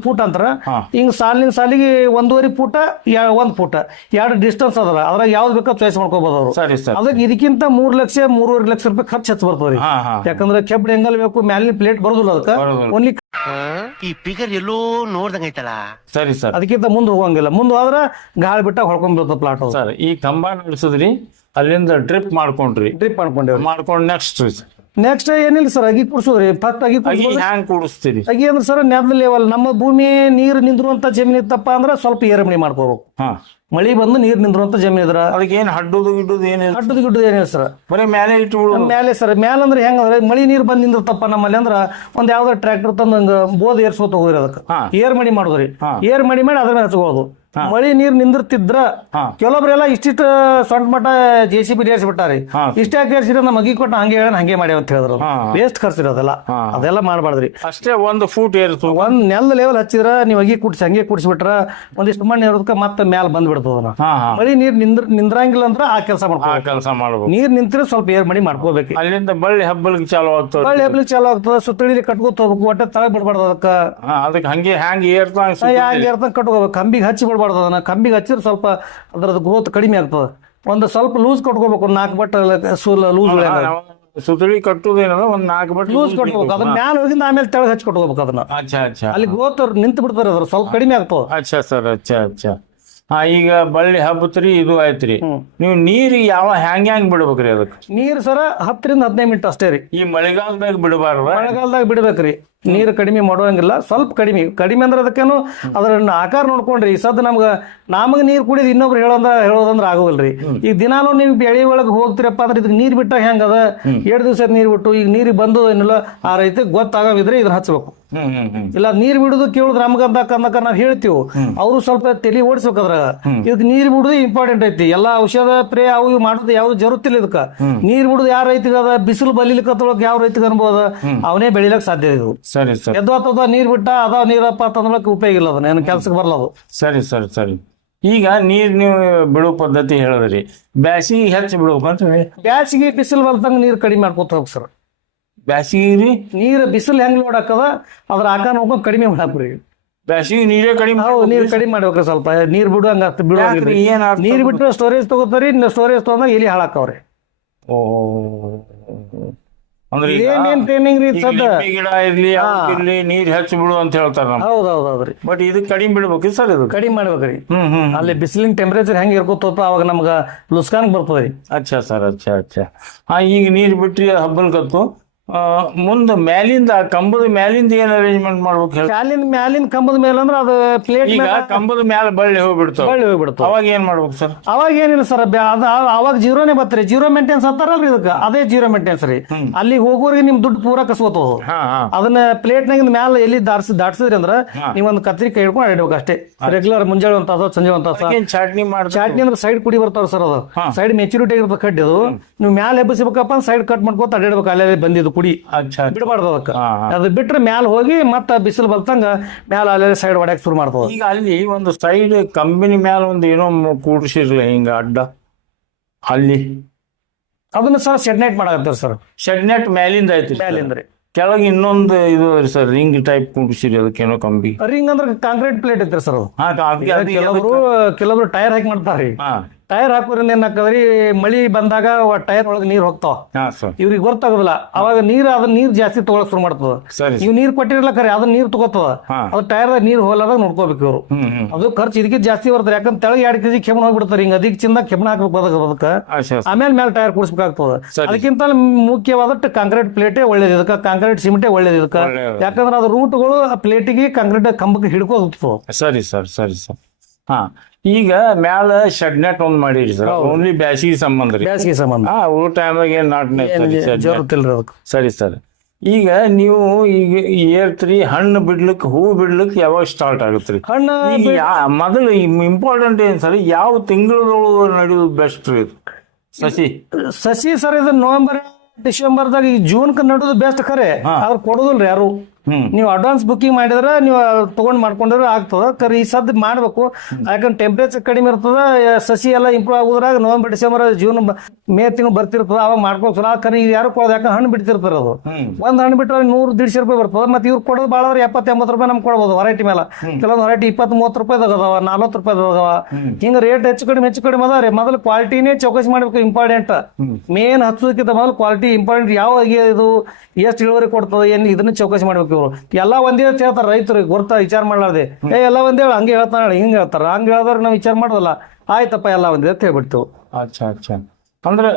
Foot ಅಂತಾರ. ಹಿಂಗ್ ಸಾಲಿನ ಸಾಲಿಗೆ ಒಂದೂವರೆ ಫೂಟ ಯಾ- ಒಂದ್ ಫೂಟ ಎರಡು ಡಿಸ್ಟೆನ್ಸ್ ಅದರ. ಅದ್ರಾಗ ಯಾವ್ದು ಬೇಕೋ ಚಾಯ್ಸ್ ಮಾಡ್ಕೋಬಹುದು ಅವರು. ಸರಿ ಸರ್. ಅದಕ್ಕೆ ಇದಕ್ಕಿಂತ ಮೂರ್ ಲಕ್ಷ ಮೂರುವರೆ ಲಕ್ಷ ರೂಪಾಯಿ ಖರ್ಚು ಹೆಚ್ಚು ಬರ್ತದ್ರಿ ಹಾ ಹಾ. ಯಾಕಂದ್ರೆ ಕೆಬ್ಬ ಹೆಂಗಲ್ ಬೇಕು ಮ್ಯಾಲಿನ ಪ್ಲೇಟ್ ಬರೋದಿಲ್ಲ ಅದಕ್ಕೆ. ಬರೋದಿಲ್ಲ. ಓನ್ಲಿ ಈ ಫಿಗರ್ ಎಲ್ಲೋ ನೋಡ್ದಂಗೈತಲ್ಲ ಸರಿ ಸರ್. ಅದಕ್ಕಿಂತ ಮುಂದೆ ಹೋಗಂಗಿಲ್ಲ. ಮುಂದೆ ಹೋದ್ರೆ ಗಾಳಿ ಬಿಟ್ಟ ಹೊಳ್ಕೊಂಡ್ ಬೀಳ್ತದೆ ಪ್ಲಾಟ್ ಸರ್ ಈ ಕಂಬ ನಡೆಸಿದ್ರಿ ಅಲ್ಲಿಂದ ಡ್ರಿಪ್ ಮಾಡ್ಕೊಂಡ್ರಿ. ಡ್ರಿಪ್ ಮಾಡ್ಕೊಂಡೇವ್ರಿ. ಮಾಡ್ಕೊಂಡ್ ನೆಕ್ಸ್ಟ್ ನೆಕ್ಸ್ಟ್ ಏನಿಲ್ಲ ಸರ್ ಅಗಿ ಕುಡ್ಸೋದ್ರಿ ಫಸ್ಟ್ ಅಗಿ ಅಗಿ ಕುಡ್ಸೋದು. ಹ್ಯಾಂಗ್ ಕೂಡಿಸ್ತೀರಿ? ಅಗಿ ಅಂದ್ರೆ ಸರ್ ನೆಲದ ಲೆವೆಲ್ ನಮ್ಮ ಭೂಮಿ ನೀರು ನಿಂದಿರುವಂತ ಜಮೀನ್ ಇತ್ತಪ್ಪ ಅಂದ್ರೆ ಸ್ವಲ್ಪ ಏರಮಣಿ ಮಾಡ್ಕೋಬೇಕು. ಹಾ. ಮಳಿ ಬಂದು ನೀರು ನಿಂದಿರುವಂತ ಜಮೀನ್ ಇದ್ರ. ಅದಕ್ಕೆ ಏನ್ ಹಡ್ಡುದು ಗಿಡ್ಡುದು ಏನಿಲ್ಲ ಅಡ್ಡದ ಗಿಡ್ಡದ ಏನಿಲ್ಲ ಸರ್ ಬರೀ ಮೇಲೆ ಇಟ್ಟು ಮೇಲೆ ಮ್ಯಾಲೆ ಸರ್ ಮೇಲೆ ಅಂದ್ರೆ ಹೆಂಗಂದ್ರೆ ಮಳಿ ನೀರು ಬಂದ್ ನಿಂದಿರ್ತಪ್ಪ ನಮ್ಮಲ್ಲಿ ಅಂದ್ರ ಒಂದ್ ಯಾವ್ದಾರ ಟ್ರ್ಯಾಕ್ಟರ್ ತಂದು ಹಂಗ ಬೋದ್ ಏರ್ಸ್ಕೊತ ಹೋಗಿರಿ ಅದಕ್ಕೆ. ಹಾ. ಏರ್ ಮಡಿ ಮಾಡೋದ್ರಿ. ಹಾ. ಏರ್ ಮಡಿ ಮಾಡಿ ಅದ್ರ ಮೇಲೆ ಹಚ್ಕೊಳ್ಳೋದು ಮಳಿ ನೀರ್ ನಿಂದಿರ್ತಿದ್ರ. ಕೆಲವೊಬ್ರೆಲ್ಲ ಇಷ್ಟಿಷ್ಟ ಸೊಂಟ ಮಟ್ಟ ಜೆ ಸಿ ಬಿ ಬಿಟ್ಟಾರಿ ಇಷ್ಟ ಯಾಕೆ ಏರ್ಸಿರ ನಮ್ಮ ಮಗಿ ಕೊಟ್ಟು ಹಂಗೆ ಹೇಳ ಹಂಗೆ ಮಾಡಿ ಅಂತ ಹೇಳಿದ್ರು ವೇಸ್ಟ್ ಖರ್ಚಿರೋದಲ್ಲ. ಅದೆಲ್ಲ. ಮಾಡಬಾರ್ದ್ರಿ. ಅಷ್ಟೇ ಒಂದು ಫೂಟ್ ಏರಿತು ಒಂದ್ ನೆಲದ ಲೆವೆಲ್ ಹಚ್ಚಿದ್ರ ನೀವು ಅಗಿ ಕುಡ್ಸಿ ಹಂಗೆ ಕುಡಿಸ್ಬಿಟ್ರ ಒಂದಿಷ್ಟು ಮಣ್ಣು ಇರೋದಕ್ಕೆ ಮತ್ತೆ ಮ್ಯಾಲ ಬಂದ್ಬಿಡ್ತದ ಮಳಿ ನೀರ್ ನಿಂದ್ರ ನಿಂದ್ರಂಗಿಲ್ಲ ಅಂದ್ರ ಆ ಕೆಲಸ ಆ ಮಾಡ್ಕೋ ಕೆಲಸ ಮಾಡ್ಬೇಕು. ನೀರ್ ನಿಂತಿರ ಸ್ವಲ್ಪ ಏರ್ ಮಣಿ ಮಾಡ್ಕೋಬೇಕು. ಅಲ್ಲಿಂದ ಬಳ್ಳಿ ಹಬ್ಬಲಿಗೆ ಚಾಲು ಆಗ್ತದೆ. ಬಳ್ಳಿ ಹಬ್ಬಲಿಗೆ ಚಾಲು ಆಗ್ತದೆ ಸುತ್ತಳಿ ಕಟ್ಕೋತ ಹೋಗ್ಬೇಕು ಒಟ್ಟೆ ತಳ ಬಿಡ್ಬಾರ್ದು ಅದಕ್ಕ. ಅದಕ್ಕೆ ಹಂಗೆ ಹ್ಯಾಂಗ್ ಏರ್ತಾ ಹಂಗೆ ಏರ್ತಾ ಕಟ್ಕೋಬೇಕು. ಕಂಬಿಗೆ ಹಚ್ಚಿ ಬಿಡ್ಬಾರ್ದು ಅದನ್ನು ಕಂಬಿಗೆ ಹಚ್ಚಿದ್ರೆ ಸ್ವಲ್ಪ ಅದರದ್ದು ಗ್ರೋತ್ ಕಡಿಮೆ ಆಗ್ತದೆ. ಒಂದು ಸ್ವಲ್ಪ ಲೂಸ್ ಕಟ್ಕೋಬೇಕು ಒಂದು ನಾಲ್ಕು ಬಟ್ ಲೂಸ್ ಸುತ್ತಳಿ ಕಟ್ಟುದೇನದ ಒಂದ್ ನಾಲ್ಕು ಬಟ್ ಲೂಸ್ ಕಟ್ಕೋಬೇಕು ಅದನ್ನ ಮ್ಯಾಲ ಹೋಗಿ ಆಮೇಲೆ ತೆಳಗ್ ಹಚ್ಚಿ ಕಟ್ಕೋಬೇಕು ಅದನ್ನ. ಅಚ್ಚಾ ಅಚ್ಚಾ. ಅಲ್ಲಿ ಗ್ರೋತ್ ನಿಂತು ಬಿಡ್ತಾರೆ ಅದ್ರ ಸ್ವಲ್ಪ ಕಡಿಮೆ ಆಗ್ತದೆ. ಅಚ್ಚಾ ಸರ್ ಅಚ್ಚಾ ಅಚ್ಚಾ. ಹಾ ಈಗ ಬಳ್ಳಿ ಹಬ್ಬತ್ರಿ ಇದು ಆಯ್ತ್ರಿ. ನೀವು ನೀರು ಯಾವ ಹ್ಯಾಂಗ್ ಹ್ಯಾಂಗ್ ಬಿಡ್ಬೇಕ್ರಿ ಅದಕ್ಕೆ? ನೀರು ಸರ ಹತ್ತರಿಂದ ಹದಿನೈದು ಮಿನಿಟ್ ಅಷ್ಟೇ ರೀ. ಈ ಮಳೆಗಾಲದಾಗ ಬಿಡಬಾರ್ದ? ಮಳೆಗಾಲದಾಗ ಬಿಡ್ಬೇಕ್ರಿ. ನೀರು ಕಡಿಮೆ ಮಾಡೋಂಗಿಲ್ಲ ಸ್ವಲ್ಪ ಕಡಿಮೆ. ಕಡಿಮೆ ಅಂದ್ರೆ ಅದಕ್ಕೇನು ಅದ್ರ ಆಕಾರ ನೋಡ್ಕೊಂಡ್ರಿ. ಸದ್ ನಮ್ಗ ನಮಗೆ ನೀರು ಕುಡಿದು ಇನ್ನೊಬ್ರು ಹೇಳೋದ್ರ ಹೇಳೋದಂದ್ರೆ ಆಗೋದಿಲ್ರಿ ಈಗ ದಿನಾಲು ನೀವು ಬೆಳೆ ಒಳಗೆ ಹೋಗ್ತಿರಪ್ಪ ಅಂದ್ರೆ ಇದಕ್ಕೆ ನೀರು ಬಿಟ್ಟ ಹೆಂಗದ ಎರಡು ದಿವಸ ನೀರು ಬಿಟ್ಟು ಈಗ ನೀರಿಗೆ ಬಂದು ಏನಿಲ್ಲ ಆ ರೈತ ಗೊತ್ತಾಗವಿದ್ರೆ ಇದನ್ನ ಹಚ್ಬೇಕು. ಇಲ್ಲ ನೀರ್ ಬಿಡುದು ಕೇಳುದು ನಮ್ಗ ಅಂದಕ್ಕ ನಾವ್ ಹೇಳ್ತೀವಿ. ಅವರು ಸ್ವಲ್ಪ ತಲೆ ಓಡಿಸ್ಬೇಕಾದ್ರ ಇದಕ್ ನೀರ್ ಬಿಡುದು ಇಂಪಾರ್ಟೆಂಟ್ ಐತಿ. ಎಲ್ಲಾ ಔಷಧ ಪ್ರೇ ಅವು ಇವು ಮಾಡೋದು ಯಾವ್ದು ಜರುತ್ತಿಲ್ಲ ಇದಕ್ಕ. ನೀರ್ ಬಿಡುದು ಯಾವ ರೈತಗ ಅದ? ಬಿಸಿಲು ಬಲಿಲಿಕ್ಕೆ ಯಾವ ರೈತಗ ಅನ್ಬೋದ ಅವನೇ ಬೆಳಿಲಕ್ ಸಾಧ್ಯ ಇದು. ಸರಿ ಸರಿ. ಎದ್ದೋತದ ನೀರ್ ಬಿಟ್ಟ ಅದ ನೀರಪ್ಪ ಅಂತಂದ್ರಕ್ ಉಪಯೋಗ ಇಲ್ಲ ಅದನ್ನ ಏನು ಕೆಲ್ಸಕ್ಕೆ ಬರಲ್ಲ ಅದು. ಸರಿ ಸರಿ ಸರಿ. ಈಗ ನೀರ್ ನೀವು ಬಿಡೋ ಪದ್ಧತಿ ಹೇಳಿದ್ರಿ. ಬ್ಯಾಸಿಗೆ ಹೆಚ್ಚು ಅಂತ ಹೇಳಿ. ಬ್ಯಾಸಿಗೆ ಬಿಸಿಲು ಬರ್ತಂಗ ನೀರ್ ಕಡಿಮೆ ಮಾಡ್ಕೊತ ಹೋಗ್ ಸರ್. ಬ್ಯಾಸಿಗೆ ರೀ? ನೀರ್ ಬಿಸಿಲು ಹೆಂಗ್ ನೋಡಕ್ಕದ ಅದ್ರ ಆಕಾರ ನೋಡ್ಕೊಂಡು ಕಡಿಮೆ ಮಾಡಾಕ್ರಿ. ಬ್ಯಾಸಿಗೆ ನೀರೇ ಕಡಿಮೆ ಹೌದು ನೀರ್ ಕಡಿಮೆ ಮಾಡ್ಬೇಕ್ರಿ ಸ್ವಲ್ಪ. ನೀರ್ ಬಿಡು ಹಂಗ ಬಿಡು? ಏನ್? ನೀರ್ ಬಿಟ್ಟು ಸ್ಟೋರೇಜ್ ತಗೋತಾರಿ ಸ್ಟೋರೇಜ್ ತಗೊಂಡಾಗ ಎಲ್ಲಿ ಹಾಳಾಕವ್ರಿ. ಓ ಅಂದ್ರೆ ಈಗ ಏನೇನ್ ಟ್ರೈನಿಂಗ್ ರೀ ಈಗ ಸದ್ದ? ಲಿಂಬೆ ಗಿಡ ಇರ್ಲಿ ಅವಕ್ ಇರ್ಲಿ ನೀರ್ ಹೆಚ್ಚು ಬಿಡು ಅಂತ ಹೇಳ್ತಾರ ನಮ್ ಹೌದ್ ಹೌದ್ ಹೌದ್ರಿ ಬಟ್ ಇದು ಕಡಿಮೆ ಬಿಡ್ಬೇಕು ಸರ್ ಇದು? ಕಡಿಮೆ ಮಾಡ್ಬೇಕ್ರಿ. ಹ್ಮ್ ಹ್ಮ್ ಅಲ್ಲಿ ಬಿಸಿಲಿನ ಟೆಂಪರೇಚರ್ ಹೆಂಗ್ ಇರ್ಕೋತಪ್ಪ ಅವಾಗ ನಮ್ಗ ಲುಸ್ಕಾನ್ ಬರ್ತದ್ರಿ. ಅಚ್ಚಾ ಸರ್ ಅಚ್ಚಾ ಅಚ್ಚಾ. ಹಾ ಈಗ ನೀರ್ ಬಿಟ್ರಿ ಹಬ್ಬಲ್ಕತ್ತು ಆ, ಮುಂದ ಮ್ಯಾಲಿಂದ ಕಂಬದ ಮ್ಯಾಲಿಂದ ಏನ್ ಅರೇಂಜ್ಮೆಂಟ್ ಮಾಡ್ಬೇಕು ಹೇಳಿ? ಮ್ಯಾಲಿನ ಮ್ಯಾಲಿನ ಕಂಬದ ಮೇಲೆ ಅಂದ್ರೆ ಅದು ಪ್ಲೇಟ್ ಈಗ ಕಂಬದ ಮ್ಯಾಲ ಬಳ್ಳಿ ಹೋಗ್ಬಿಡ್ತಾವ. ಬಳ್ಳಿ ಹೋಗ್ಬಿಡ್ತಾವ. ಅವಾಗ ಏನ್ ಮಾಡ್ಬೇಕು ಸರ್? ಅವಾಗ ಏನಿಲ್ಲ ಸರ್ ಅದ ಅವಾಗ ಜೀರೋನೇ ಬತ್ರಿ ಜೀರೋ ಮೇಂಟೆನ್ಸ್ ಅಂತಾರಲ್ರಿ ಇದಕ್ಕೆ? ಅದೇ ಜೀರೋ ಮೇಂಟೆನ್ಸ್ ರೀ. ಅಲ್ಲಿ ಹೋಗೋರಿಗೆ ನಿಮ್ ದುಡ್ಡು ಪೂರ ಹಾ ಅದನ್ನ ಪ್ಲೇಟ್ನಾಗ ಮ್ಯಾಲ ಎಲ್ಲಿ ದಾಡ್ಸಿ ದಾಟ್ಸಿದ್ರಿ ಅಂದ್ರೆ ನೀವ್ ಒಂದ್ ಕತ್ರಿ ಕೈ ಹಿಡ್ಕೊಂಡು ಆಡಿಡ್ಬೇಕು ಅಷ್ಟೇ. ರೆಗ್ಯುಲರ್ ಮುಂಜಾನೆ ಒಂದ್ ತಾಸ ಸಂಜೆ ಒಂದ್ ತಾಸ. ಚಾಟ್ನಿ ಮಾಡಿ ಚಾಟ್ನಿ ಅಂದ್ರೆ ಸೈಡ್ ಕುಡಿ ಬರ್ತಾವ ಸರ್ ಅದು. ಸೈಡ್ ಮೆಚುರಿಟಿ ಆಗಿರ್ಬೇಕು ಕಡ್ಡಿ ಅದು ನೀವು ಮ್ಯಾಲ ಎಬ್ಬಿಸಬೇಕಪ್ಪ ಸೈಡ್ ಕಟ್ ಮಾಡ್ಕೋತ ಅಡ್ಡಾಡ್ಬೇಕು ಅಲ್ಲೇ ಬಂದಿದ್ದು ಕುಡಿ ಅಚ್ಚಾ ಬಿಡಬಾರ್ದು ಅದಕ್ಕೆ. ಹಾ, ಹಾ. ಅದು ಬಿಟ್ರೆ ಮ್ಯಾಲ ಹೋಗಿ ಮತ್ತೆ ಬಿಸಿಲು ಬರ್ತಂಗ ಮ್ಯಾಲ ಅಲ್ಲೇ ಸೈಡ್ ಹೊಡ್ಯಾಕ್ ಶುರು ಮಾಡ್ತದೆ. ಈಗ ಅಲ್ಲಿ ಒಂದು ಸೈಡ್ ಕಂಬಿನಿ ಮ್ಯಾಲ ಒಂದು ಏನೋ ಕೂಡ್ಸಿರ್ಲಿ ಹಿಂಗ ಅಡ್ಡ. ಅಲ್ಲಿ. ಅದನ್ನ ಸರ್ ಸೆಡ್ ನೈಟ್ ಮಾಡಾಕತ್ತಾರ ಸರ್ ಶೆಡ್ ನೆಟ್ ಮ್ಯಾಲಿಂದ ಐತಿ ಮ್ಯಾಲಿಂದ್ರಿ. ಕೆಳಗೆ ಇನ್ನೊಂದು ಇದು ಸರ್ ರಿಂಗ್ ಟೈಪ್ ಕೂಡಿಸಿರಿ ಅದಕ್ಕೇನೋ ಕಂಬಿ. ರಿಂಗ್ ಅಂದ್ರೆ ಕಾಂಕ್ರೀಟ್ ಪ್ಲೇಟ್ ಐತ್ರಿ ಸರ್ ಅದು. ಹಾ ಅದಕ್ಕೆ ಅದು ಕೆಲವರು ಕೆಲವರು ಟೈರ್ ಹಾಕಿ ಮಾಡ್ತಾರ್ರಿ. ಹಾ. ಟೈರ್ ಹಾಕೋದ್ರಿಂದ ಏನಾಗ್ತದ್ರಿ ಮಳಿ ಬಂದಾಗ ಟೈರ್ ಒಳಗೆ ನೀರ್ ಹೋಗ್ತಾವ. ಇವ್ರಿಗೆ ಗೊತ್ತಾಗೋದಿಲ್ಲ. ಅವಾಗ ನೀರ್ ಅದನ್ನ ನೀರ್ ಜಾಸ್ತಿ ತಗೊಳಕ್ ಶುರು ಮಾಡ್ತದ. ಇವ್ ನೀರ್ ಕೊಟ್ಟಿರಲ್ಲ ಖರೆ ಅದನ್ನ ನೀರ್ ತಗೋತದ. ಅದ್ ಟೈರ್ ನೀರ್ ಹೋಲಾದಾಗ ನೋಡ್ಕೋಬೇಕು ಇವರು. ಅದು ಖರ್ಚು ಇದಕ್ಕೆ ಜಾಸ್ತಿ ಬರ್ತದೆ. ಯಾಕಂದ್ರೆ ತೆಳಗೆ ಎರಡ್ ಕೆಜಿ ಕೆಮ್ಮಣ ಹೋಗ್ಬಿಡ್ತಾರೆ ಹಿಂಗ ಅದಕ್ಕೆ ಚಿಂದ ಕೆಮ್ಮಣ ಹಾಕ್ಬೇಕು ಅದಕ್ಕೆ ಅದಕ್ಕೆ ಆಮೇಲೆ ಮೇಲೆ ಟೈರ್ ಕೂಡಿಸ್ಬೇಕಾಗ್ತದ. ಅದಕ್ಕಿಂತ ಮುಖ್ಯವಾದ ಕಾಂಕ್ರೀಟ್ ಪ್ಲೇಟೇ ಒಳ್ಳೇದು. ಇದಕ್ಕೆ ಕಾಂಕ್ರೀಟ್ ಸಿಮೆಂಟೇ ಒಳ್ಳೇದು ಇದಕ್ಕೆ. ಯಾಕಂದ್ರೆ ಅದು ರೂಟ್ಗಳು ಆ ಪ್ಲೇಟಿಗೆ ಕಾಂಕ್ರೀಟ್ ಕಂಬಕ್ಕೆ ಹಿಡ್ಕೋದು ಸರಿ ಸರ್ ಸರಿ ಸರ್. ಹಾ. ಈಗ ಮ್ಯಾಲ ಶೆಡ್ ನೆಟ್ ಒಂದ್ ಮಾಡಿರಿ ಸರ್. ಓನ್ಲಿ ಬ್ಯಾಸಿಗೆ ಸಂಬಂಧ ರೀ. ಬೇಸಿಗೆ ಸಂಬಂಧ. ಹಾ ಊಟ ಟೈಮ್ದಾಗ ಏನ್ ನಾಟ್ ಜರುತ್ತಿಲ್ರಿ ಅದಕ್ಕೆ. ಸರಿ ಸರ್. ಈಗ ನೀವು ಈಗ ಏರ್ತ್ರಿ ಹಣ್ಣು ಬಿಡ್ಲಿಕ್ಕೆ ಹೂ ಬಿಡ್ಲಿಕ್ಕೆ ಯಾವಾಗ ಸ್ಟಾರ್ಟ್ ಆಗುತ್ತೆ ರೀ? ಹಣ್ಣು ಮೊದಲು ಇಂಪಾರ್ಟೆಂಟ್ ಏನ್ ಸರ್ ಯಾವ ತಿಂಗಳದೊಳಗೆ ನಡೆಯೋದು ಬೆಸ್ಟ್ ರೀ ಇದು? ಸಸಿ. ಸಸಿ ಸರ್ ಇದು ನವೆಂಬರ್ ಡಿಸೆಂಬರ್ದಾಗ ಈ ಜೂನ್ ನಡುದು ಬೆಸ್ಟ್ ಖರೆ ಹಾ. ಆದ್ರೆ ಕೊಡೋದಿಲ್ರಿ ಯಾರು. ನೀವು ಅಡ್ವಾನ್ಸ್ ಬುಕಿಂಗ್ ಮಾಡಿದ್ರೆ ನೀವು ತಗೊಂಡ್ ಮಾಡ್ಕೊಂಡ್ರೆ ಆಗ್ತದ. ಕರೆ ಈ ಸದ್ ಮಾಡ್ಬೇಕು. ಯಾಕಂದ್ರೆ ಟೆಂಪ್ರೇಚರ್ ಕಡಿಮೆ ಇರ್ತದ ಸಸಿ ಎಲ್ಲ ಇಂಪ್ರೂವ್ ಆಗುದ್ರಾಗ ನವೆಂಬರ್ ಡಿಸೆಂಬರ್ ಜೂನ್ ಮೇ ತಿಂಗಳು ಬರ್ತಿರ್ತದ ಅವಾಗ ಮಾಡ್ಕೋ ಚಲೋ ಕರೆ ಯಾರು ಕೊಡೋದು? ಯಾಕಂದ್ರೆ ಹಣ್ಣು ಬಿಡ್ತಿರ್ತಾರ ಅದು. ಒಂದ್ ಹಣ್ಣು ಬಿಟ್ಟರೆ ನೂರು ದಿಡ್ಶೆ ರೂಪಾಯಿ ಬರ್ತದ. ಮತ್ತೆ ಇವ್ರು ಕೊಡೋದು ಭಾಳ ಅಂದ್ರೆ ಎಪ್ಪತ್ತು ಎಂಬತ್ತು ರೂಪಾಯಿ ನಮ್ಗೆ ಕೊಡ್ಬೋದು ವೆರೈಟಿ ಮೇಲೆ ಕೆಲವೊಂದು ವೆರೈಟಿ ಇಪ್ಪತ್ತು ಮೂವತ್ತು ರೂಪಾಯಿ ಅದಾವ ನಲ್ವತ್ತು ರೂಪಾಯಿ ಅದಾವ ಹಿಂಗೆ ರೇಟ್ ಹೆಚ್ಚು ಕಡಿಮೆ ಹೆಚ್ಚು ಕಡಿಮೆ ಅದ ರೀ ಮೊದಲು ಕ್ವಾಲಿಟಿನೇ ಚೌಕಸಿ ಮಾಡ್ಬೇಕು ಇಂಪಾರ್ಟೆಂಟ್ ಮೇನ್ ಹಚ್ಚೋದಕ್ಕಿಂತ ಮೊದಲು ಕ್ವಾಲಿಟಿ ಇಂಪಾರ್ಟೆಂಟ್ ಯಾವ ಇದು ಎಷ್ಟು ಇಳುವರಿ ಕೊಡ್ತದೆ ಏನು ಇದನ್ನ ಚೌಕಸಿ ಮಾಡ್ಬೇಕು ಇವರು ಎಲ್ಲ ಒಂದೇ ಅಂತ ಹೇಳ್ತಾರೆ ರೈತರು ಗೊತ್ತಾ ವಿಚಾರ ಮಾಡ್ಲಾರ್ದೆ. ಏ ಎಲ್ಲ ಒಂದೇ ಹೇಳ ಹಂಗೆ ಹೇಳ್ತಾನೆ ಹಿಂಗೆ ಹೇಳ್ತಾರೆ. ಹಂಗೆ ಹೇಳಿದ್ರೆ ನಾವು ವಿಚಾರ ಮಾಡೋದಲ್ಲ. ಆಯ್ತಪ್ಪ ಎಲ್ಲ ಒಂದೇ ಅಂತ ಹೇಳ್ಬಿಡ್ತೇವೆ ಅಚ್ಚಾ ಅಚ್ಚಾ. ಅಂದ್ರೆ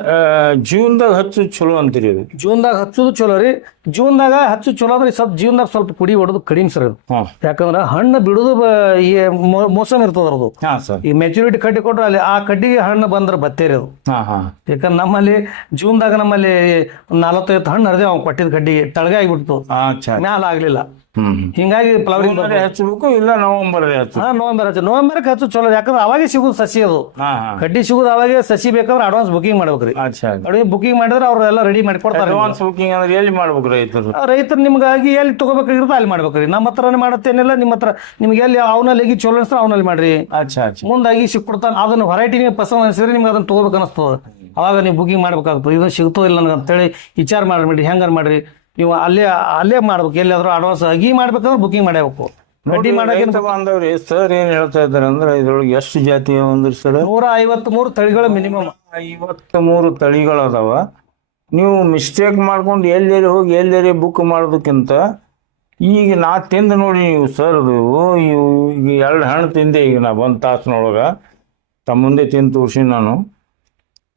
ಜೀವನದಾಗ ಹಚ್ಚು ಚಲೋ ಅಂತೀರಿ ಜೀವನದಾಗ ಹಚ್ಚೋದು ಚಲೋ ರೀ. ಜೂನ್ದಾಗ ಹಚ್ಚು ಚಲೋ ಅಂದ್ರೆ ಸ್ವಲ್ಪ ಜೀವನದಾಗ ಸ್ವಲ್ಪ ಕುಡಿ ಹೊಡೆದು ಕಡಿಮೆ ಸರ್ ಹಾ. ಯಾಕಂದ್ರೆ ಹಣ್ಣು ಬಿಡುದು ಬ- ಈ ಮೊ- ಮೋಸಮ್ ಇರ್ತದ ಅದು ಹಾ ಸರ್. ಈ ಮೆಚುರಿಟಿ ಕಡ್ಡಿ ಕೊಟ್ರೆ ಅಲ್ಲಿ ಆ ಕಡ್ಡಿಗೆ ಹಣ್ಣು ಬಂದ್ರೆ ಬತ್ತೇರಿ ಅದು. ಹಾ ಹಾ. ಯಾಕಂದ್ರೆ ನಮ್ಮಲ್ಲಿ ಜೂನ್ದಾಗ ನಮ್ಮಲ್ಲಿ ನಲವತ್ತೈದು ಹಣ್ಣು ಹರಿದೇವು ಅವ್ನು ಕೊಟ್ಟಿದ್ದ ಕಡ್ಡಿಗೆ ತಳಗ ಆಗಿಬಿಡ್ತು. ಅಚ್ಚಾ ಮ್ಯಾಲ ಆಗ್ಲಿಲ್ಲ. ಹ್ಮ್ ಹಿಂಗಾಗಿ ಫ್ಲವರಿಂಗ್ ಹಚ್ಚಬೇಕು ಇಲ್ಲ ನವೆಂಬರ್ ಹಚ್ಚು ಹಾ ನವೆಂಬರ್ ಹಚ್ಚು. ನವೆಂಬರ್ ಹಚ್ಚು ಚಲೋ ಯಾಕಂದ್ರೆ ಅವಾಗೆ ಸಿಗುದು ಸಸಿ ಅದು. ಹಾ ಹಾ. ಕಡ್ಡಿ ಸಿಗುದು ಅವಾಗೆ ಸಸಿ ಬೇಕಂದ್ರೆ ಅಡ್ವಾನ್ಸ್ ಬುಕಿಂಗ್ ಮಾಡ್ಬೇಕ್ರಿ. ಅಚ್ಚಾ. ಅಡಿಗೆ ಬುಕಿಂಗ್ ಮಾಡಿದ್ರೆ ಅವ್ರೆಲ್ಲ ರೆಡಿ ಮಾಡಿ ಕೊಡ್ತಾರೆ ಅಡ್ವಾನ್ಸ್ ಬುಕಿಂಗ್ ಅಂದ್ರೆ ಎಲ್ಲಿ ಮಾಡ್ಬೇಕು ರೈತರು? ರೈತರು ನಿಮ್ಗಾಗಿ ಎಲ್ಲಿ ತಗೋಬೇಕಾಗಿರುತ್ತೆ ಅಲ್ಲಿ ಮಾಡ್ಬೇಕ್ರಿ. ನಮ್ಮ ಹತ್ರನೇ ಮಾಡತ್ತೇನಿಲ್ಲ ನಿಮ್ಮ ಹತ್ರ ನಿಮ್ಗೆ ಎಲ್ಲಿ ಅವನಲ್ಲಿ ಎಗಿ ಚಲೋ ಅನಿಸ್ತಾರೆ ಅವನಲ್ಲಿ ಮಾಡ್ರಿ. ಅಚ್ಚಾ ಅಚ್ಚಾ. ಮುಂದಾಗಿ ಸಿಕ್ಕೊಡ್ತಾನೆ ಅದನ್ನ ವೆರೈಟಿ ನೀವು ಪಸಂದ್ ಅನಿಸಿದ್ರೆ ನಿಮ್ಗೆ ಅದನ್ನ ತಗೋಬೇಕು ಅನಿಸ್ತದೆ. ಅವಾಗ ನೀವು ಬುಕಿಂಗ್ ಮಾಡ್ಬೇಕಾಗ್ತದೆ. ಇದು ಸಿಗ್ತೋ ಇಲ್ಲ ನನಗೆ ಅಂತೇಳಿ ವಿಚಾರ ಮಾಡ್ಬಿಡಿ ಹೆಂಗಾರ ಮಾಡ್ರಿ. ನೀವು ಅಲ್ಲೇ ಅಲ್ಲೇ ಮಾಡ್ಬೇಕು. ಎಲ್ಲಿಯಾದ್ರೂ ಅಡ್ವಾನ್ಸ್ ಅಗಿ ಮಾಡ್ಬೇಕಂದ್ರೆ ಬುಕಿಂಗ್ ಮಾಡಬೇಕು ಮಾಡಕ್ಕೆ ಬಾಂಧವ್ರಿ ಸರ್ ಏನ್ ಹೇಳ್ತಾ ಇದ್ದಾರೆ ಅಂದ್ರೆ ಇದ್ರೊಳಗೆ ಎಷ್ಟು ಜಾತಿ ಒಂದ್ರಿ ಸರ್ ನೂರ ಐವತ್ತ್ ಮೂರು ತಳಿಗಳು ಮಿನಿಮಮ್ ಐವತ್ತ ಮೂರು ತಳಿಗಳದಾವ. ನೀವು ಮಿಸ್ಟೇಕ್ ಮಾಡ್ಕೊಂಡು ಎಲ್ಲೆಲ್ಲಿ ಹೋಗಿ ಎಲ್ಲೆಲ್ಲಿ ಬುಕ್ ಮಾಡೋದಕ್ಕಿಂತ ಈಗ ನಾ ತಿಂದು ನೋಡಿ ನೀವು ಸರ್ ಅದು ಇವು ಈಗ ಎರಡು ಹಣ್ಣು ತಿಂದೆ ಈಗ ನಾ ಒಂದು ತಾಸಿನೊಳಗೆ. ತಮ್ಮ ಮುಂದೆ ತಿಂದು ತೋರಿಸಿ ನಾನು.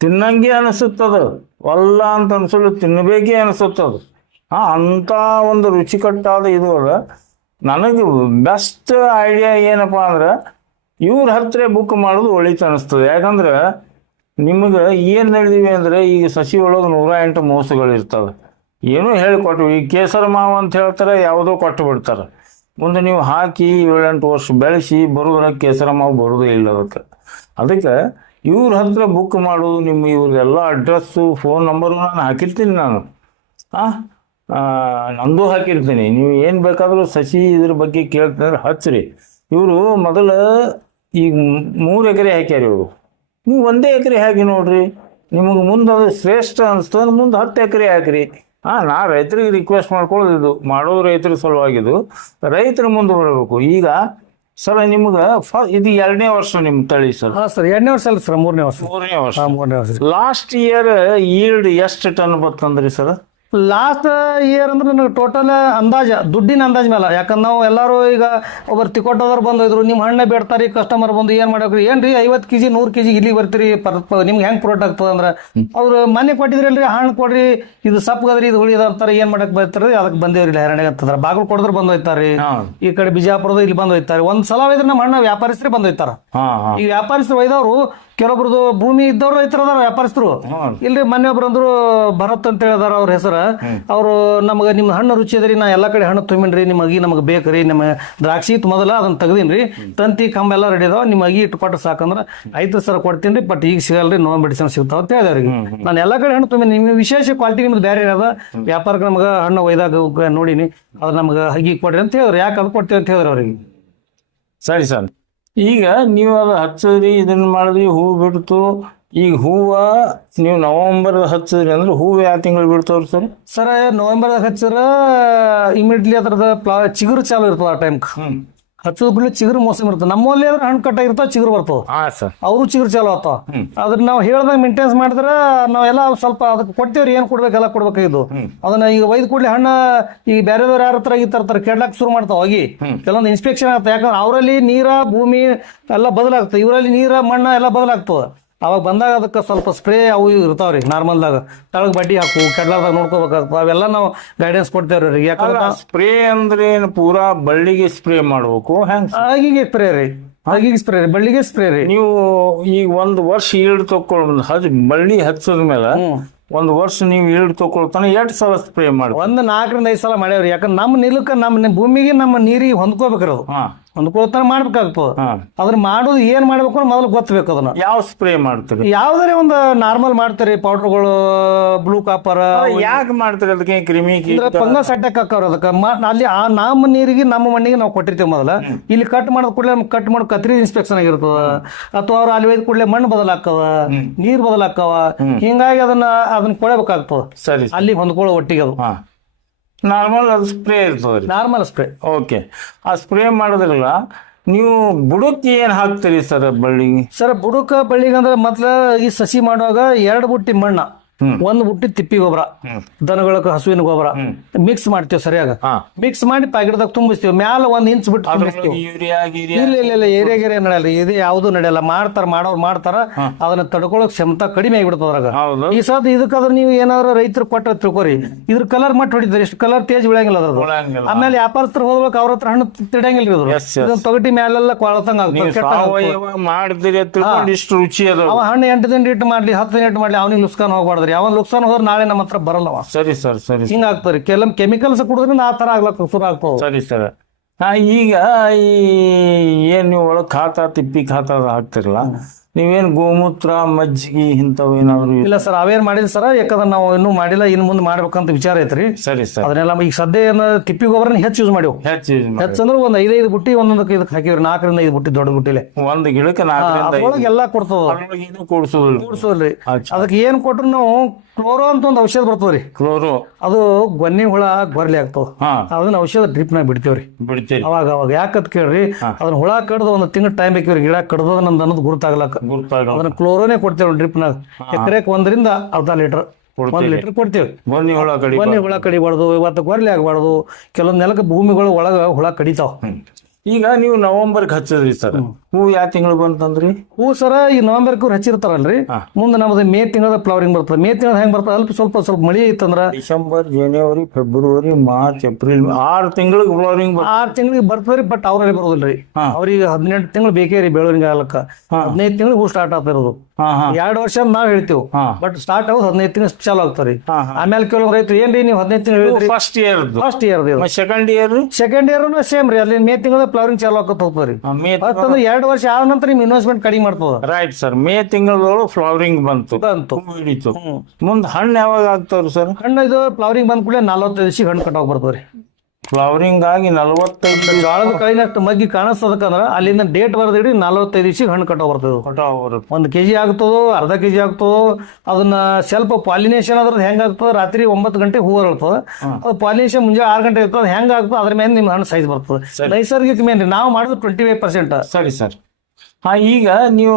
ತಿನ್ನಂಗೆ ಅನಿಸುತ್ತದೆ ಅಲ್ಲ ಅಂತ ಅನ್ಸಲು ತಿನ್ನಬೇಕೇ ಅನಿಸುತ್ತದೆ ಹಾಂ, ಅಂಥ ಒಂದು ರುಚಿಕಟ್ಟಾದ ಇದು ನನಗೆ ಬೆಸ್ಟ್ ಐಡಿಯಾ ಏನಪ್ಪ ಅಂದ್ರೆ ಇವ್ರ ಹತ್ರ ಬುಕ್ ಮಾಡೋದು ಒಳಿತು ಅನಿಸ್ತದೆ ಯಾಕಂದ್ರೆ ನಿಮಗೆ ಏನು ಹೇಳಿದೀವಿ ಅಂದರೆ ಈಗ ಸಸಿ ಒಳಗೆ ನೂರ ಎಂಟು ಮೋಸಗಳಿರ್ತವೆ ಏನೂ ಹೇಳಿಕೊಟ್ವಿ ಈ ಕೇಸರ ಮಾವು ಅಂತ ಹೇಳ್ತಾರೆ, ಯಾವುದೋ ಕೊಟ್ಟು ಬಿಡ್ತಾರೆ. ಮುಂದೆ ನೀವು ಹಾಕಿ ಏಳೆಂಟು ವರ್ಷ ಬೆಳೆಸಿ ಬರೋದ್ರ ಕೇಸರ ಮಾವು ಬರೋದೇ ಇಲ್ಲ ಅದಕ್ಕೆ. ಅದಕ್ಕೆ ಇವ್ರ ಹತ್ರ ಬುಕ್ ಮಾಡೋದು, ನಿಮ್ಮ ಇವ್ರದೆಲ್ಲ ಅಡ್ರೆಸ್ಸು, ಫೋನ್ ನಂಬರು ನಾನು ಹಾಕಿರ್ತೀನಿ ನಾನು. ಹಾಂ ನಂದು ಹಾಕಿರ್ತೀನಿ. ನೀವು ಏನು ಬೇಕಾದರೂ ಸಸಿ ಇದ್ರ ಬಗ್ಗೆ ಕೇಳ್ತಂದ್ರೆ ಹಚ್ಚಿರಿ ಇವರು ಮೊದಲು ಈಗ ಮೂರು ಎಕರೆ ಹಾಕ್ಯಾರ ಇವರು. ನೀವು ಒಂದೇ ಎಕರೆ ಹಾಕಿ ನೋಡ್ರಿ. ನಿಮಗೆ ಮುಂದೆ ಅದು ಶ್ರೇಷ್ಠ ಅನಿಸ್ತದೆ ಮುಂದೆ ಹತ್ತು ಎಕರೆ ಹಾಕ್ರಿ. ಹಾಂ ನಾ ರೈತರಿಗೆ ರಿಕ್ವೆಸ್ಟ್ ಮಾಡ್ಕೊಳ್ಳೋದು ಇದು. ಮಾಡೋದು ರೈತರ ಸಲುವಾಗಿದ್ದು ರೈತರು ಮುಂದೆ ಬರಬೇಕು ಈಗ ಸರ್ ನಿಮ್ಗೆ ಫ ಇದು ಎರಡನೇ ವರ್ಷ ನಿಮ್ಮ ತಳಿ ಸರ್. ಹಾ ಸರ್ ಎರಡನೇ ವರ್ಷ ಅಲ್ಲ ಸರ್ ಮೂರನೇ ವರ್ಷ. ಮೂರನೇ ವರ್ಷ. ಮೂರನೇ ವರ್ಷ. ಲಾಸ್ಟ್ ಇಯರ್ ಈಲ್ಡ್ ಎಷ್ಟು ಟನ್ ಬರ್ತಂದ್ರಿ ಸರ್? ಲಾಸ್ಟ್ ಇಯರ್ ಅಂದ್ರೆ ನನಗೆ ಟೋಟಲ್ ಅಂದಾಜ ದುಡ್ಡಿನ ಅಂದಾಜ ಮೇಲೆ ಯಾಕಂದ್ರೆ ನಾವು ಎಲ್ಲರೂ ಈಗ ಒಬ್ಬರು ಬಂದು ಬಂದಿದ್ರು ನಿಮ್ಮ ಹಣ್ಣೆ ಬೇಡ್ತಾರೆ ಕಸ್ಟಮರ್ ಬಂದು ಏನು ಮಾಡ್ಬೇಕ್ರಿ ಏನ್ರಿ ಐವತ್ತು ಕೆಜಿ ನೂರು ಕೆಜಿ ಇಲ್ಲಿಗೆ ಬರ್ತೀರಿ ನಿಮ್ಗೆ ಹೆಂಗೆ ಪ್ರೊಡಕ್ಟ್ ಆಗ್ತದೆ ಅಂದ್ರೆ? ಅವ್ರು ಮನೆ ಕೊಟ್ಟಿದ್ರಲ್ರಿ ಹಣ್ಣು ಕೊಡ್ರಿ ಇದು ಸಪ್ಪಗದ್ರಿ ಇದು ಉಳಿದ ಅಂತಾರೆ ಏನು ಮಾಡಕ್ ಬರ್ತಾರೆ ಅದಕ್ಕೆ ಬಂದೇವ್ರಿ ಹರಣೆ ಅಂತಂದ್ರೆ ಬಾಗಿಲು ಕೊಡಿದ್ರೆ ಬಂದು ಹೋಯ್ತಾರೆ ಈ ಕಡೆ ಬಿಜಾಪುರದ ಇಲ್ಲಿ ಬಂದು ಹೋಯ್ತಾರೆ ಒಂದ್ ಸಲ ಒಯ್ದ್ರೆ ನಮ್ಮ ಹಣ್ಣ ವ್ಯಾಪಾರಸ್ಥರೇ ಬಂದು ಹೋಯ್ತಾರ ಈ ವ್ಯಾಪಾರಿಸ್ರು ಒಯ್ದವ್ರು ಕೆಲವೊಬ್ರದ್ದು ಭೂಮಿ ಇದ್ದವ್ರು ರೈತರು ಅದಾರ ವ್ಯಾಪಾರಸ್ಥರು. ಇಲ್ರಿ ಮೊನ್ನೆ ಒಬ್ರು ಅಂದ್ರು ಭರತ್ ಅಂತ ಹೇಳಿದಾರ ಅವ್ರ ಹೆಸರು. ಅವರು ನಮಗೆ ನಿಮ್ಮ ಹಣ್ಣು ರುಚಿ ಅದ್ರಿ ನಾ ಎಲ್ಲಾ ಕಡೆ ಹಣ್ಣು ತುಂಬಿನ್ರಿ ನಿಮ್ಮ ಅಗಿ ನಮಗೆ ಬೇಕ್ರಿ ನಿಮ್ಮ ದ್ರಾಕ್ಷಿ ಇತ್ತು ಮೊದಲ ಅದನ್ನ ತೆಗ್ದೀನ್ರಿ ತಂತಿ ಕಂಬ ಎಲ್ಲ ರೆಡಿ ಅದಾವ ನಿಮ್ಮ ಅಗಿ ಇಟ್ಟು ಕೊಟ್ಟು ಸಾಕಂದ್ರ ಐದು ಸರ ಕೊಡ್ತೀನಿ ಬಟ್ ಈಗ ಸಿಗಲ್ರಿ ನೋ ಮೆಡಿಸಿನ್ ಸಿಗ್ತಾವ ಅಂತ ಹೇಳಿದೆ ಅವ್ರಿಗೆ ನಾನು ಎಲ್ಲಾ ಕಡೆ ಹಣ್ಣು ತುಂಬಿ ನಿಮ್ಗೆ ವಿಶೇಷ ಕ್ವಾಲಿಟಿ ನಿಮ್ದು ಬೇರೆ ಅದ. ವ್ಯಾಪಾರಕ್ಕೆ ನಮಗೆ ಹಣ್ಣು ಒಯ್ದಾಗ ನೋಡಿನಿ ಅದು ನಮ್ಗೆ ಹಗಿ ಕೊಡ್ರಿ ಅಂತ ಹೇಳಿದ್ರು. ಯಾಕೆ ಅದು ಕೊಡ್ತೀವಿ ಅಂತ ಹೇಳಿದ್ರು ಅವ್ರಿಗೆ. ಸರಿ ಸರ್. ಈಗ ನೀವು ಅದು ಹಚ್ಚಿದ್ರಿ ಇದನ್ನ ಮಾಡಿದ್ರಿ ಹೂ ಬಿಡ್ತು. ಈಗ ಹೂವ ನೀವು ನವಂಬರ್ ಹಚ್ಚಿದ್ರಿ ಅಂದ್ರೆ ಹೂವು ಯಾವ ತಿಂಗಳು ಬಿಡ್ತಾವ್ರಿ ಸರ್? ಸರ್ ನವೆಂಬರ್ದಾಗ ಹಚ್ಚರ ಇಮಿಡಿಯೇಟ್ಲಿ ಅದ್ರದ ಪ್ಲಾ ಚಿಗುರು ಚಾಲು ಇರ್ತದ ಆ ಟೈಮ್ ಹ್ಮ್ ಹಚ್ಚೋದ್ ಬಿಡ್ಲಿ ಚಿಗುರು ಮೋಸಮ್ ಇರ್ತದೆ ನಮ್ಮಲ್ಲಿ ಆದ್ರೆ ಹಣ್ಣು ಕಟ್ಟಾಗಿರ್ತಾವ ಚಿಗುರು ಬರ್ತದೆ. ಹಾ ಸರ್. ಅವರು ಚಿಗುರು ಚಾಲು ಆತಾವ ಅದ್ರ ನಾವು ಹೇಳ್ದಾಗ ಮೇಂಟೆನ್ಸ್ ಮಾಡಿದ್ರೆ ನಾವೆಲ್ಲ ಸ್ವಲ್ಪ ಅದಕ್ಕೆ ಕೊಡ್ತೇವ್ರಿ ಏನ್ ಕೊಡ್ಬೇಕೆಲ್ಲ ಕೊಡ್ಬೇಕಾಗಿದ್ದು ಅದನ್ನ ಈಗ ಒಯ್ದು ಕೂಡಲೇ ಹಣ್ಣ ಈಗ ಬೇರೆದವ್ರು ಯಾರ ಹತ್ರ ಈ ತರ್ತಾರೆ ಕೆಡ್ಲಾಕ್ ಶುರು ಮಾಡ್ತಾವ ಹೋಗಿ. ಕೆಲವೊಂದು ಇನ್ಸ್ಪೆಕ್ಷನ್ ಆಗ್ತದೆ. ಯಾಕಂದ್ರೆ ಅವರಲ್ಲಿ ನೀರ ಭೂಮಿ ಎಲ್ಲ ಬದಲಾಗ್ತದೆ. ಇವರಲ್ಲಿ ನೀರ ಮಣ್ಣ ಎಲ್ಲ ಬದಲಾಗ್ತದೆ. ಅವಾಗ ಬಂದಾಗ ಅದಕ್ಕೆ ಸ್ವಲ್ಪ ಸ್ಪ್ರೇ ಅವು ಇರ್ತಾವೆ ರೀ ನಾರ್ಮಲ್ದಾಗ ತಳಗ್ ಬಡ್ಡಿ ಹಾಕು ಕೆಡ್ಲಾರ್ದಾಗ ನೋಡ್ಕೋಬೇಕಾಗ್ತದೆ ಅವೆಲ್ಲ ನಾವು ಗೈಡೆನ್ಸ್ ಕೊಡ್ತೇವ್ರಿ ಅವ್ರಿಗೆ. ಯಾಕಂದ್ರೆ ಸ್ಪ್ರೇ ಅಂದ್ರೆ ಏನು? ಪೂರಾ ಬಳ್ಳಿಗೆ ಸ್ಪ್ರೇ ಮಾಡ್ಬೇಕು ಹೆಂಗ್ ಅಗಿಗೆ ಸ್ಪ್ರೇ ರೀ. ಹಾಗಿಗೆ ಸ್ಪ್ರೇ ರೀ ಬಳ್ಳಿಗೆ ಸ್ಪ್ರೇ ರೀ. ನೀವು ಈಗ ಒಂದು ವರ್ಷ ಈಲ್ಡ್ ತಗೊಳ್ ಹಜ್ ಬಳ್ಳಿ ಹಚ್ಚದ ಮೇಲೆ ಒಂದು ವರ್ಷ ನೀವು ಈಲ್ಡ್ ತಕೊಳ್ತಾನೆ ಎರಡು ಸಲ ಸ್ಪ್ರೇ ಮಾಡಿ ಒಂದು ನಾಲ್ಕರಿಂದ ಐದು ಸಲ ಮಾಡ್ಯಾವ್ರಿ. ಯಾಕಂದ್ರೆ ನಮ್ಮ ನಿಲಕ್ಕೆ ನಮ್ಮ ಭೂಮಿಗೆ ನಮ್ಮ ನೀರಿಗೆ ಹೊಂದ್ಕೋಬೇಕ್ರಿ ಅದು. ಹಾ. ಹೊಂದ್ಕೊಳ್ತಾನ ಮಾಡ್ಬೇಕಾಗ್ತದ ಅದನ್ನ ಮಾಡೋದು ಏನ್ ಮಾಡ್ಬೇಕು ಅಂದ್ರೆ ಮೊದಲು ಗೊತ್ತಬೇಕು ಅದನ್ನ. ಯಾವ ಸ್ಪ್ರೇ ಮಾಡ್ತೀರಿ? ಯಾವ್ದಾರೆ ಒಂದು ನಾರ್ಮಲ್ ಮಾಡ್ತಾರೆ ಪೌಡರ್ಗಳು ಬ್ಲೂ ಕಾಪರ್ ಯಾಕೆ ಮಾಡ್ತಾರೆ ಅದಕ್ಕೆ ಕ್ರಿಮಿ ಫಂಗಸ್ ಅಟ್ಯಾಕ್ ಹಾಕವ್ರ ಅದಕ್ಕೆ. ಅಲ್ಲಿ ಆ ನಮ್ಮ ನೀರಿಗೆ ನಮ್ಮ ಮಣ್ಣಿಗೆ ನಾವು ಕೊಟ್ಟಿರ್ತೇವೆ ಮೊದಲ. ಇಲ್ಲಿ ಕಟ್ ಮಾಡೋದ್ ಕೂಡಲೇ ಕಟ್ ಮಾಡೋ ಕತ್ರಿ ಇನ್ಸ್ಪೆಕ್ಷನ್ ಆಗಿರ್ತದ. ಅಥವಾ ಅವ್ರು ಅಲ್ಲಿ ಒಯ್ದ ಕೂಡಲೇ ಮಣ್ಣು ಬದಲಾಕವ ನೀರ್ ಬದಲಾಕವ. ಹಿಂಗಾಗಿ ಅದನ್ನ ಅದನ್ನ ಕೊಡಬೇಕಾಗ್ತದ. ಸರಿ ಅಲ್ಲಿ ಹೊಂದ್ಕೊಳ್ಳೋ ಒಟ್ಟಿಗೆ ಅದು. ನಾರ್ಮಲ್ ಅದು ಸ್ಪ್ರೇ ಇರ್ತದೆ ರೀ. ನಾರ್ಮಲ್ ಸ್ಪ್ರೇ ಓಕೆ ಆ ಸ್ಪ್ರೇ ಮಾಡೋದ್ರಲ್ಲ ನೀವು ಬುಡಕ್ಕೆ ಏನು ಹಾಕ್ತೀರಿ ಸರ್ ಬಳ್ಳಿಗೆ ಸರ್ ಬುಡಕ ಬಳ್ಳಿಗೆ ಅಂದ್ರೆ ಮೊದ್ಲ ಈ ಸಸಿ ಮಾಡುವಾಗ ಎರಡು ಬುಟ್ಟಿ ಮಣ್ಣ. ಒಂದು ಬುಟ್ಟಿ ತಿಪ್ಪಿ ಗೊಬ್ಬರ ದನಗಳಕ್ಕ ಹಸುವಿನ ಗೊಬ್ಬರ ಮಿಕ್ಸ್ ಮಾಡ್ತೀವಿ ಸರಿಯಾಗ. ಮಿಕ್ಸ್ ಮಾಡಿ ಪ್ಯಾಕೆಟ್ದಾಗ ತುಂಬಿಸ್ತೀವಿ. ಮ್ಯಾಲ ಒಂದ್ ಇಂಚ್ ಬಿಟ್ಟು ತುಂಬಿಸ್ತೀವಿ. ಇಲ್ಲ ಇಲ್ಲ ಇಲ್ಲ ಏರಿಯಾ ಗಿರಿಯ ನಡೆಯಲ್ಲ. ಇದು ಯಾವುದು ನಡೆಯಲ್ಲ. ಮಾಡ್ತಾರ ಮಾಡೋರು ಮಾಡ್ತಾರ. ಅದನ್ನ ತಡ್ಕೊಳಕ್ ಕ್ಷಮತಾ ಕಡಿಮೆ ಆಗಿಬಿಡ್ತದ ಅದ್ರಾಗ. ಈ ಸದ್ ಇದಕ್ಕಾದ್ರೆ ನೀವು ಏನಾದ್ರು ರೈತರು ಕೊಟ್ಟ ತಿಳ್ಕೊರಿ. ಇದ್ರ ಕಲರ್ ಮಟ್ಟ ಹೊಡಿತಾರೆ. ಎಷ್ಟು ಕಲರ್ ತೇಜ್ ಬಿಳಂಗಿಲ್ಲ ಅದ್ರದ್ದು. ಆಮೇಲೆ ವ್ಯಾಪಾರಸ್ಥರು ಹೋಗ್ಬೇಕು ಅವ್ರ ಹತ್ರ ಹಣ್ಣು ತಿಡಂಗಿಲ್ಲ ಇದ್ರು. ತೊಗಟಿ ಮ್ಯಾಲೆಲ್ಲ ಕೊಳತಂಗ ಮಾಡಿದ್ರೆ ಇಷ್ಟು ರುಚಿ ಅದ ಹಣ್ಣು ಎಂಟು ದಿನ ಇಟ್ಟು ಮಾಡ್ಲಿ ಹತ್ತು ದಿನ ಇಟ್ಟು ಮಾಡ್ಲಿ ನುಸ್ಕಾನ ಲುಕ್ಸಾನ್ ಹೋಗ್ಬಾರ್ದ್ರಿ ಯಾವ ಲುಕ್ಸಾನ್ ಹೋದ್ರೆ ನಾಳೆ ನಮ್ಮ ಹತ್ರ ಬರಲ್ಲವ? ಸರಿ ಸರ್ ಸರಿ ಹಿಂಗ ಆಗ್ತಾರೆ ಕೆಲವೊಂದು ಕೆಮಿಕಲ್ಸ್ ಕುಡಿದ್ರೆ ಆ ತರ ಆಗ್ಲಕ್ಕ ಶುರು ಆಗ್ತಾವ ಸರಿ ಸರ್. ಹಾ ಈಗ ಈ ಏನ್ ನೀವು ಒಳಗ್ ಖಾತ ತಿಪ್ಪಿ ಖಾತ ಹಾಕ್ತಿರಲ್ಲ ನೀವೇನ್ ಗೋಮೂತ್ರ ಮಜ್ಜಿಗೆ ಇಂಥವು ಏನಾದ್ರು ಇಲ್ಲ ಸರ್ ಅವೇನ್ ಮಾಡಿಲ್ಲ ಸರ್ ಯಾಕಂದ್ರೆ ನಾವು ಇನ್ನೂ ಮಾಡಿಲ್ಲ ಇನ್ನು ಮುಂದೆ ಮಾಡ್ಬೇಕಂತ ವಿಚಾರ ಐತ್ರಿ. ಸರಿ ಸರ್. ಅದನ್ನೆಲ್ಲ ಈಗ ಸದ್ಯ ಏನ ತಿಪ್ಪಿ ಗೊಬ್ಬರನ ಹೆಚ್ಚು ಯೂಸ್ ಮಾಡಿವು. ಹೆಚ್ಚು use ಮಾಡಿ. ಹೆಚ್ಚು ಅಂದ್ರೆ ಒಂದ್ ಐದೈದು ಬುಟ್ಟಿ ಒಂದೊಂದಕ್ಕೆ ಇದಕ್ಕೆ ಹಾಕಿವ್ರಿ ನಾಲ್ಕರಿಂದ ಐದು ಬುಟ್ಟಿ ದೊಡ್ಡ ಬುಟ್ಟಿಲೆ. ಒಂದು ಗಿಡಕ್ಕೆ ನಾಲ್ಕರಿಂದ ಐದು. ಅದ್ರೊಳಗೆ ಎಲ್ಲಾ ಕೊಡ್ತದ ಅದ್ರೊಳಗೆ ಏನು ಕೂಡ್ಸೋದಿಲ್ಲ. ಕೂಡ್ಸೋಲ್ರಿ ಅಚ್ಚ. ಅದಕ್ಕೆ ಏನ್ ಕೊಟ್ರು ನಾವು ಕ್ಲೋರೋ ಅಂತ ಒಂದು ಔಷಧ ಬರ್ತದ್ರಿ. ಕ್ಲೋರೋ. ಅದು ಗೊನ್ನಿ ಹುಳ ಗೊರ್ಲಿ ಆಗ್ತದ. ಹಾ. ಅದನ್ನ ಔಷಧ ಡ್ರಿಪ್ ನಾಗ ಬಿಡ್ತೇವ್ರಿ. ಬಿಡ್ತೀರಿ. ಅವಾಗ ಅವಾಗ. ಯಾಕತ್ ಕೇಳ್ರಿ? ಅದನ್ನ ಹುಳ ಕಡ್ದು ಒಂದು ತಿಂಗಳ ಟೈಮ್ ಬೇಕಿವ್ರಿ ಗಿಡ ಕಡ್ದದ ನಮ್ದು ಅನ್ನೋದು ಗುರುತಾಗ್ಲಕ್ಕ ಗುರ್ತಾಗ ಅದನ್ನ ಕ್ಲೋರೋನೇ ಕೊಡ್ತೇವೆ ಡ್ರಿಪ್ ನಾಗ ಎಕರೆಕ್ ಒಂದರಿಂದ ಅರ್ಧ ಲೀಟರ್ ಒಂದ್ ಲೀಟರ್ ಕೊಡ್ತೇವೆ. ಬನ್ನಿ ಹುಳ ಕಡಿ ಬನ್ನಿ ಹುಳ ಕಡಿಬಾರ್ದು ಇವತ್ತು ಗೊರ್ಲಿ ಆಗ್ಬಾರ್ದು. ಕೆಲವೊಂದ್ ನೆಲಕ್ಕೆ ಭೂಮಿಗಳು ಒಳಗ ಹುಳ ಕಡಿತಾವ. ಈಗ ನೀವು ನವೆಂಬರ್ಗೆ ಹಚ್ಚಿದ್ರಿ ಸರ್. ಹೂ ಯಾವ ತಿಂಗಳು ಬಂತಂದ್ರಿ? ಹೂ ಸರ ಈ ನವೆಂಬರ್ ಹಚ್ಚಿರ್ತಾರಲ್ರಿ. ಮುಂದೆ ನಮ್ದು ಮೇ ತಿಂಗಳ ಫ್ಲವರಿಂಗ್ ಬರ್ತದೆ. ಮೇ ತಿಂಗಳ ಹೆಂಗ್ ಬರ್ತದೆ? ಅಲ್ಪ ಸ್ವಲ್ಪ ಸ್ವಲ್ಪ ಮಳಿ ಇತ್ತಂದ್ರ ಡಿಸೆಂಬರ್ ಜನವರಿ ಫೆಬ್ರವರಿ ಮಾರ್ಚ್ ಏಪ್ರಿಲ್ ಆರು ತಿಂಗಳಿಗೆ ಫ್ಲವರಿಂಗ್ ಆರು ತಿಂಗಳಿಗೆ ಬರ್ತದ್ರಿ ಬಟ್ ಅವ್ರಲ್ಲಿ ಬರೋದಿಲ್ರಿ. ರೀ ಅವ್ರಿಗೆ ಹದಿನೆಂಟು ತಿಂಗಳು ಬೇಕೇ ರೀ ಬೆಳವಣಿಗೆ ಆಗ್ಲಕ್ಕ. ಹದಿನೈದು ತಿಂಗಳು ಹೂ ಸ್ಟಾರ್ಟ್ ಆಗ್ತಿರೋದು ಇರೋದು ಎರಡು ವರ್ಷ ನಾವ್ ಹೇಳ್ತೀವಿ. ಬಟ್ ಸ್ಟಾರ್ಟ್ ಆಗೋದು ಹದಿನೈದು ತಿಂಗಳು ಚಾಲು ಆಗ್ತಾರಿ ಆಮೇಲೆ ಕೆಲವು ರೈತರು ಏನ್ರಿ ನೀವು ಹದಿನೈದು ತಿಂಗಳು first year first year second year second year same ರೀ. ಅಲ್ಲಿ ಮೇ ತಿಂಗಳ ಫ್ಲವರಿಂಗ್ ಚಾಲು ಆಗೋತ್ ಹೋಗ್ತದ್ರಿ. ಮೇ ಎರಡು ವರ್ಷ ಆದ ನಂತರ ನಿಮ್ ಇನ್ವೆಸ್ಟ್ಮೆಂಟ್ ಕಡಿಮೆ ಮಾಡ್ತದ. ರೈಟ್ ಸರ್ ಮೇ ತಿಂಗಳದೊಳಗೆ ಫ್ಲವರಿಂಗ್ ಬಂತು. ಬಂತು. ಹೂ ಹಿಡಿತು. ಮುಂದೆ ಹಣ್ಣು ಯಾವಾಗ ಆಗ್ತಾವ್ರಿ ಸರ್ ಹಣ್ಣು ಇದು ಫ್ಲವರಿಂಗ್ ಬಂದ ಕೂಡ ನಲವತ್ತೈದು ದಿವಸ ಹಣ್ಣು ಆಗಿ ಬರ್ತದ್ರಿ. ಫ್ಲವರಿಂಗ್ ಆಗಿ ನಲವತ್ತೈದು ಕೈನಷ್ಟು ಮಗ್ಗಿ ಕಾಣಿಸ್ತದಕ್ಕಂದ್ರ ಅಲ್ಲಿಂದ ಡೇಟ್ ಬರೆದಿಡಿ ನಲವತ್ತೈದು ದಿವಸ ಹಣ್ಣು ಕಟ್ಟೋ ಬರ್ತದೆ ಕಟಾವ್ ಬರುತ್ತೆ ಒಂದು ಕೆಜಿ ಆಗ್ತದೋ ಅರ್ಧ ಕೆಜಿ ಆಗ್ತದೋ ಅದನ್ನ ಸ್ವಲ್ಪ ಪಾಲಿನೇಷನ್ ಅದ್ರದ್ದು ಹೆಂಗ್ ಆಗ್ತದ? ರಾತ್ರಿ ಒಂಬತ್ತು ಗಂಟೆ ಹೂವು ಅರಳ್ತದ. ಅದು ಪಾಲಿನೇಷನ್ ಮುಂಜಾನೆ ಆರು ಗಂಟೆ ಇರ್ತದೆ ಹೆಂಗ್ ಆಗ್ತದೆ? ಅದ್ರ ಮೇಲೆ ನಿಮ್ಮ ಹಣ್ಣು ಸೈಜ್ ಬರ್ತದೆ. ನೈಸರ್ಗಿಕ ಮೇಲೆ ನಾವು ಮಾಡೋದು ಟ್ವೆಂಟಿ ಫೈವ್ ಪರ್ಸೆಂಟ್ ಸರಿ ಸರ್. ಹಾ ಈಗ ನೀವು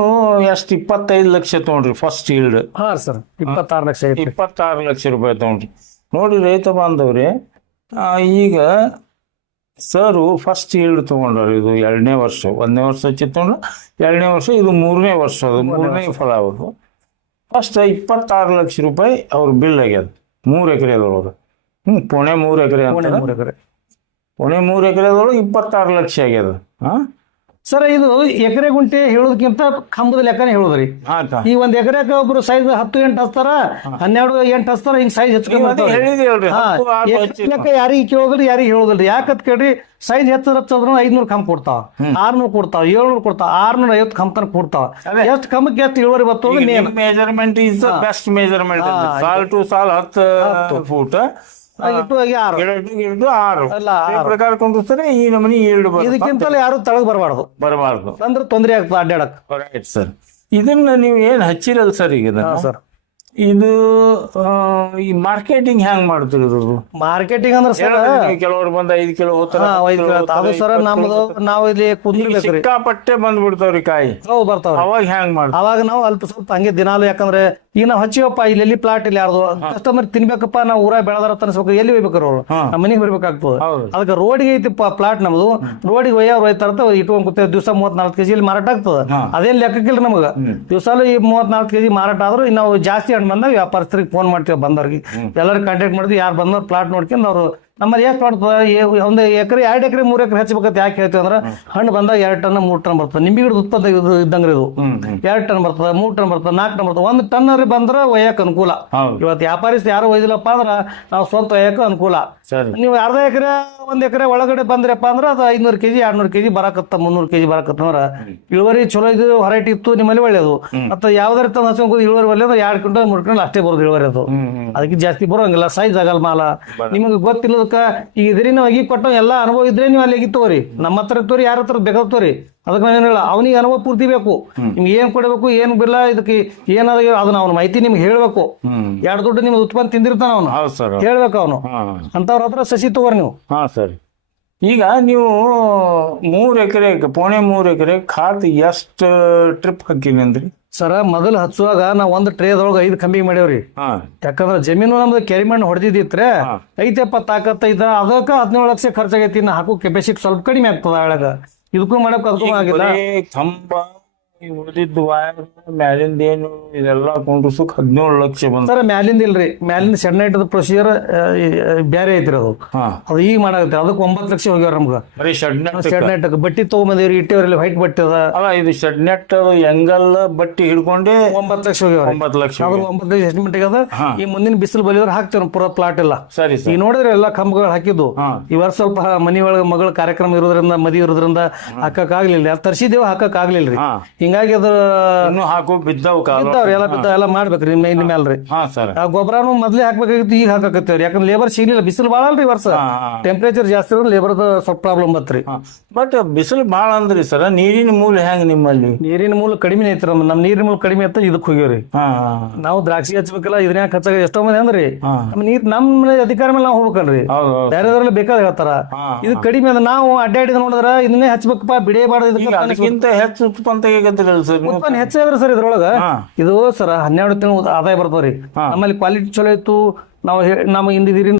ಎಷ್ಟು ಇಪ್ಪತ್ತೈದು ಲಕ್ಷ ತಗೊಂಡ್ರಿ ಫಸ್ಟ್ ಈಲ್ಡ್ ಹಾ ಸರ್. ಇಪ್ಪತ್ತಾರು ಲಕ್ಷ ಇಪ್ಪತ್ತಾರು ಲಕ್ಷ ರೂಪಾಯಿ ತಗೊಂಡ್ರಿ. ನೋಡಿ ರೈತ ಬಾಂಧವ್ರಿ ಈಗ ಸರು ಫಸ್ಟ್ ಈಲ್ಡ್ ತೊಗೊಂಡ್ರು ಇದು ಎರಡನೇ ವರ್ಷ ಒಂದನೇ ವರ್ಷ ಚಿತ್ತೊಂಡ್ರು ಎರಡನೇ ವರ್ಷ ಇದು ಮೂರನೇ ವರ್ಷ ಅದು ಮೂರನೇ ಫಲ ಅವರು ಫಸ್ಟ್ ಇಪ್ಪತ್ತಾರು ಲಕ್ಷ ರೂಪಾಯಿ ಅವ್ರ ಬಿಲ್ ಆಗ್ಯದ ಮೂರು ಎಕರೆದೊಳಗೆ. ಹ್ಞೂ ಪುಣೆ ಮೂರು ಎಕರೆ ಅಂತ ಮೂರು ಎಕರೆ. ಪುಣೆ ಮೂರು ಎಕರೆದೊಳಗೆ ಇಪ್ಪತ್ತಾರು ಲಕ್ಷ ಆಗ್ಯದ ಹಾಂ? ಸರ್ ಇದು ಎಕರೆ ಗುಂಟೆ ಹೇಳೋದಕ್ಕಿಂತ ಕಂಬದ ಲೆಕ್ಕನೇ ಹೇಳೋದ್ರಿ. ಈ ಒಂದ್ ಎಕರೆಕ ಒಬ್ರು ಸೈಜ್ ಹತ್ತು ಎಂಟು ಹಚ್ತಾರ ಹನ್ನೆರಡು ಎಂಟು ಹಚ್ತಾರ ಹಿಂಗ್ ಸೈಜ್ ಹೆಚ್ಚು ಲೆಕ್ಕ ಯಾರಿಗೆ ಕೇಳೋದ್ರಿ ಯಾರಿಗೆ ಹೇಳೋದಿಲ್ರಿ. ಯಾಕತ್ ಕೇಳ್ರಿ ಸೈಜ್ ಹೆಚ್ಚದ್ರ ಹಚ್ಚದ್ರ ಐದ್ನೂರ್ ಕಂಬ ಕೊಡ್ತಾವ ಆರ್ನೂರ್ ಕೊಡ್ತಾವ ಏಳ್ನೂರ್ ಕೊಡ್ತಾವ ಆರ್ನೂರ ಐವತ್ತು ಕಂಬ ತನಕ ಕೊಡ್ತಾವ. ಎಷ್ಟು ಕಂಬಕ್ಕೆ ಎತ್ತ ಇಳುವರಿ ಬರ್ತದ measurement measurement is the best measurement ಸಾಲ್ ಟು ಸಾಲ್ ಹತ್ತು. ಫೂಟ್. ಇಟ್ಟು ಆರು. ಈ ಪ್ರಕಾರ ಕುಂದಿಸ್ತಾರೆ ಈ ನಮನಿ ಈಲ್ಡ್ ಇದಕ್ಕಿಂತಲೂ ಯಾರು ತಳಗ್ ಬರಬಾರ್ದು. ಬರಬಾರ್ದು. ಅಂದ್ರೆ ತೊಂದ್ರೆ ಆಗ್ತದೆ ಅಡ್ಡಾಡಕ್. Right sir. ಇದನ್ನ ನೀವು ಏನ್ ಹಚ್ಚಿರಲ್ಲ ಸರ್ ಈಗ ಇದನ್ನ? ಸರ್. ಇದು ಆ, ಈ ಮಾರ್ಕೆಟಿಂಗ್ ಹ್ಯಾಂಗ್ ಮಾಡ್ತೀರಿ ಇದು ಮಾರ್ಕೆಟಿಂಗ್ ಅಂದ್ರೆ ಸರ್ ಕೆಲವರು ಬಂದ ಐದು ಕಿಲೋ ಹೋಗ್ತಾರೆ, ಹಾ, ಐದ್ ಕಿಲೋ. ಅದು ಸರ್ ನಮ್ದು ನಾವು ಇಲ್ಲಿ ಕುಂದ್ರಬೇಕ್ರಿ. ಸಿಕ್ಕಾಪಟ್ಟೆ ಬಂದ್ಬಿಡ್ತಾವ್ರಿ ಕಾಯಿ. ಅವು ಬರ್ತಾವ್ರಿ. ಅವಾಗ ಹ್ಯಾಂಗ್ ಮಾಡ್ತಾರೆ? ಅವಾಗ ನಾವು ಅಲ್ಪ ಸ್ವಲ್ಪ ಹಂಗೆ ದಿನಾಲು ಯಾಕಂದ್ರೆ ಈಗ ನಾವು ಹಚ್ಚಿವಪ್ಪ ಇಲ್ಲಿ ಎಲ್ಲಿ ಪ್ಲಾಟ್ ಇಲ್ಲಿ ಯಾರ್ದು? ಕಸ್ಟಮರ್ ತಿನ್ಬೇಕಪ್ಪ ನಾವು ಊರ ಬೆಳೆದಾರ ತನಿಸ್ಬೇಕು ಎಲ್ಲಿ ಹೋಗ್ಬೇಕಾರ ಅವ್ರು? ನಮ್ಮ ಮನೆಗೆ ಬರ್ಬೇಕಾಗ್ತದೆ. ಅದಕ್ಕೆ ರೋಡಿಗೆ ಐತಿಪ್ಪ ಪ್ಲಾಟ್ ನಮ್ದು. ರೋಡಿಗೆ ಒಯ್ಯವ್ರು ಒಯ್ತಾರ ಇಟ್ಕೊಂಡ್ ಕೂತೇವೆ ದಿವಸ ಮೂವತ್ನಾಲ್ಕು ಕೆಜಿ ಇಲ್ಲಿ ಮಾರಾಟ ಆಗ್ತದೆ. ಅದೇನ್ ಲೆಕ್ಕಕ್ಕಿಲ್ಲ ನಮಗ. ದಿವಸಾಲು ಈ ಮೂವತ್ನಾಲ್ಕು ಕೆಜಿ ಮಾರಾಟ ಆದ್ರೂ ನಾವು ಜಾಸ್ತಿ ಹಣ್ಣು ಬಂದಾಗ ವ್ಯಾಪಾರಸ್ಥರಿಗೆ ಫೋನ್ ಮಾಡ್ತೇವೆ ಬಂದವ್ರಿಗೆ. ಎಲ್ಲರೂ ಕಾಂಟ್ಯಾಕ್ಟ್ ಮಾಡಿದ್ವಿ ಯಾರು ಬಂದವ್ರು ಪ್ಲಾಟ್ ನೋಡ್ಕೊಂಡು ಅವ್ರು ನಮ್ಮಲ್ಲಿ ಎಷ್ಟು ಮಾಡ್ತದ? ಒಂದು ಎಕರೆ ಎರಡು ಎಕರೆ ಮೂರು ಎಕರೆ ಹಚ್ಚಬೇಕಂತ ಯಾಕೆ ಹೇಳ್ತೀವಿ ಅಂದ್ರೆ ಹಣ್ಣು ಬಂದಾಗ ಎರಡು ಟನ್ ಮೂರು ಟನ್ ಬರ್ತದೆ. ನಿಂಬೆ ಗಿಡದ ಉತ್ಪನ್ನ ಇದು ಇದ್ದಂಗ್ರಿ ಇದು. ಎರಡು ಟನ್ ಬರ್ತದೆ ಮೂರು ಟನ್ ಬರ್ತದೆ ನಾಲ್ಕು ಟನ್ ಬರ್ತದೆ. ಒಂದು ಟನ್ ಬಂದ್ರೆ ಒಯ್ಯಕ್ಕೆ ಅನುಕೂಲ. ಇವತ್ತು ವ್ಯಾಪಾರಿಸ್ ಯಾರು ಒಯ್ದಿಲ್ಲಪ್ಪ ಅಂದ್ರೆ ನಾವು ಸ್ವಂತ ಒಯ್ಯಕ್ಕೆ ಅನುಕೂಲ. ನೀವು ಅರ್ಧ ಎಕರೆ ಒಂದು ಎಕರೆ ಒಳಗಡೆ ಬಂದ್ರಪ್ಪ ಅಂದ್ರೆ ಅದು ಐನೂರು ಕೆಜಿ ಎರಡ್ನೂರು ಕೆಜಿ ಬರಾಕತ್ತ ಮುನ್ನೂರು ಕೆಜಿ ಬರಾಕತ್ತ ಅಂದ್ರೆ ಇಳುವರಿ ಚಲೋ ಇದು ಹೊರೈಟಿ ಇತ್ತು ನಿಮ್ಮಲ್ಲಿ ಒಳ್ಳೇದು. ಮತ್ತೆ ಯಾವ್ದಾರ ತಂದು ಹಚ್ಕೊಂಡು ಇಳುವರಿ ಒಳ್ಳೆ ಅಂದ್ರೆ ಎರಡು ಕ್ವಿಂಟಲ್ ಮೂರು ಕ್ವಿಂಟಲ್ ಅಷ್ಟೇ ಬರೋದು ಇಳುವರಿ ಅದು. ಅದಕ್ಕೆ ಜಾಸ್ತಿ ಬರೋಂಗಿಲ್ಲ ಸೈಜ್ ಆಗಲ್ಲ ಮಾಲ ನಿಮಗೆ ಗೊತ್ತಿಲ್ಲದಕ್ಕ ಈಗ ಇದ್ರಿ ಅಗಿ ಕೊಟ್ಟು ಎಲ್ಲ ಅನುಭವ ಇದ್ರೆ ನೀವು ಅಲ್ಲಿ ತೋರಿ. ನಮ್ಮ ಹತ್ರ ತೋರಿ ಯಾರ ಹತ್ರ ಬೇಕಾದ್ ತೋರಿ. ಅದಕ್ಕೆ ನಾನು ಹೇಳ ಅವನಿಗೆ ಅನುಭವ ಪೂರ್ತಿ ಬೇಕು. ನಿಮ್ಗೆ ಏನ್ ಕೊಡಬೇಕು ಏನ್ ಬಿಲ್ಲ ಇದಕ್ಕೆ ಏನಾದ ಅದನ್ನ ಅವನ ಮಾಹಿತಿ ನಿಮ್ಗೆ ಹೇಳ್ಬೇಕು. ಎರಡು ದುಡ್ಡು ನಿಮ್ಗೆ ಉತ್ಪನ್ನ ತಿಂದಿರ್ತಾನ ಅವನು. ಹೇಳ್ಬೇಕು ಅವನು. ಅಂತವ್ರ ಹತ್ರ ಸಸಿ ತಗೋರಿ ನೀವು. ಹಾ ಸರಿ. ಈಗ ನೀವು ಮೂರು ಎಕರೆ ಪೋಣೆ ಮೂರು ಎಕರೆ ಖಾತ್ ಎಷ್ಟು ಟ್ರಿಪ್ ಹಾಕಿನಿ ಅಂದ್ರಿ? ಸರ ಮೊದಲ ಹಚ್ಚುವಾಗ ನಾವು ಒಂದು ಟ್ರೇದೊಳಗೆ ಐದು ಕಂಬಿ ಮಾಡೇವ್ರಿ ಯಾಕಂದ್ರೆ ಜಮೀನು ನಮ್ದು ಕೆರಿ ಮಣ್ಣು ಹೊಡೆದಿದ್ರೆ. ಐತೆಪ್ಪ ತಾಕತ್ತೈದ ಅದಕ್ಕೆ ಹದಿನೇಳು ಲಕ್ಷ ಖರ್ಚಾಗೈತಿ ನಾ ಹಾಕೋ ಕೆಪಾಸಿಟಿ ಸ್ವಲ್ಪ ಕಡಿಮೆ ಆಗ್ತದ ಒಳಗ ಇದಕ್ಕೂ ಮಾಡಕ್ ಅದಕ್ಕೂ ಆಗಿಲ್ಲ. ಈ ಉಳಿದಿದ್ದು ವಾಯರ್ ಮ್ಯಾಲಿಂದ ಏನು ಇದೆಲ್ಲ ಕುಂಡ್ರಸಕ್ ಹದಿನೇಳು ಲಕ್ಷ ಬಂದ ಸರ್ ಮ್ಯಾಲಿಂದ ಇಲ್ರಿ. ಮ್ಯಾಲಿಂದ ಸೆಡ್ನೈಟ್ ಪ್ರೊಸೀಜರ್ ಬೇರೆ ಐತ್ರಿ ಅದು. ಹಾ. ಅದು ಈಗ ಮಾಡಾಗತ್ತೆ ಅದಕ್ಕೆ ಒಂಬತ್ತು ಲಕ್ಷ ಹೋಗ್ಯಾರ ನಮ್ಗೆ. ಬರೀ ಶೆಡ್ ನೆಟ್ ಶೆಡ್ನೈಟ್ ಬಟ್ಟಿ ತಗೊಂಬಂದಿವ್ರಿ. ಇಟ್ಟಿವ್ರಲ್ಲಿ ವೈಟ್ ಬಟ್ಟೆ ಅದ. ಅಲ್ಲ ಇದು ಶೆಡ್ ನೆಟ್ ಎಂಗಲ್ ಬಟ್ಟಿ ಹಿಡ್ಕೊಂಡೆ ಒಂಬತ್ತು ಲಕ್ಷ ಹೋಗ್ಯಾವ್ರಿ. ಒಂಬತ್ತು ಲಕ್ಷ ಅದ್ರ ಒಂಬತ್ತು ಲಕ್ಷ ಎಸ್ಟಿಮೇಟ್ ಅದ ಹಾ. ಈ ಮುಂದಿನ ಬಿಸಿಲು ಬಲಿದ್ರೆ ಹಾಕ್ತೇವೆ ಪೂರ ಪ್ಲಾಟ್ ಎಲ್ಲ. ಸರಿ ಈಗ ಸರ್ ನೋಡಿದ್ರೆ ಎಲ್ಲ ಕಂಬಗಳು ಹಾಕಿದ್ದು. ಹಾ. ಈ ವರ್ಷ ಸ್ವಲ್ಪ ಮನಿ ಒಳಗ ಮಗಳ ಕಾರ್ಯಕ್ರಮ ಇರೋದ್ರಿಂದ ಮದಿ ಇರೋದ್ರಿಂದ ಹಾಕಕ್ ಆಗ್ಲಿಲ್ಲ. ತರ್ಸಿದೇವ್ ಹಾಕಕ್ ಆಗ್ಲಿಲ್ರಿ. ಹಾ. ಹಿಂಗಾಗಿ ಅದ್ರ ಇನ್ನು ಹಾಕು ಬಿದ್ದವು ಕಾಲು. ಬಿದ್ದಾವ್ರಿ ಎಲ್ಲ ಬಿದ್ದಾವ ಎಲ್ಲ ಮಾಡ್ಬೇಕ್ರಿ ನಿಮ್ಮ ಇನ್ ಮ್ಯಾಲ್ರಿ ಹಾ ಸರ್. ಆ ಗೊಬ್ಬರನು ಮೊದ್ಲೇ ಹಾಕ್ಬೇಕಾಗಿತ್ತು ಈಗ ಹಾಕಾಕತ್ತೇವ್ರಿ. ಯಾಕಂದ್ರೆ ಲೇಬರ್ ಸಿಗ್ಲಿಲ್ಲ ಬಿಸಿಲು ಭಾಳ ಅಲ್ರಿ ಈ ವರ್ಷ. ಟೆಂಪರೇಚರ್ ಜಾಸ್ತಿ ಇರೋದು ಲೇಬರ್ದ ಸ್ವಲ್ಪ ಪ್ರಾಬ್ಲಮ್ ಬತ್ರಿ ಬಟ್ ಬಿಸಿಲು ಭಾಳ ಅಂದ್ರಿ ಸರ್ ನೀರಿನ ಮೂಲ ಹೆಂಗ್ ನಿಮ್ಮಲ್ಲಿ? ನೀರಿನ ಮೂಲ ಕಡಿಮೆ ಐತ್ರಿ ನಮ್ಮ ನಮ್ ನೀರಿನ ಮೂಲ ಕಡಿಮೆ ಐತ ಇದಕ್ಕೆ ಹೋಗ್ಯವ್ರಿ. ಹಾ ನಾವು ದ್ರಾಕ್ಷಿ ಹಚ್ಬೇಕಲ್ಲ ಇದನ್ನ ಹಚ್ಚಾಗ ಎಷ್ಟೋ ಮಂದಿ ಅಂದ್ರಿ. ನೀರ್ ನಮ್ಮ ಅಧಿಕಾರ ಮೇಲೆ ನಾವು ಹೋಗ್ಬೇಕಲ್ರಿ. ಬೇರೆದ್ರಲ್ಲಿ ಬೇಕಾದ ಹೇಳ್ತಾರ. ಇದು ಕಡಿಮೆ ಅದ ನಾವು ಅಡ್ಡಾಡಿದ ನೋಡಿದ್ರ ಇದನ್ನೇ ಹಚ್ಬೇಕಪ್ಪ ಬಿಡೇಬಾರ್ದು ಇದಕ್ಕಿಂತ ಹೆಚ್ಚು ಉತ್ಪನ್ನ ಸರ್ ನೀವು ಉತ್ಪನ್ನ ಹೆಚ್ಚಾಗ್ರಿ ಸರ್ ಇದ್ರೊಳಗ. ಇದು ಸರ್ ಹನ್ನೆರಡು ತಿಂಗಳು ಆದಾಯ ಬರ್ತಾವ್ರಿ. ನಮ್ಮಲ್ಲಿ ಕ್ವಾಲಿಟಿ ಚಲೋ ಇತ್ತು ನಾವು ನಮ್ಗೆ ಹಿಂದಿದ್ದೀರಿ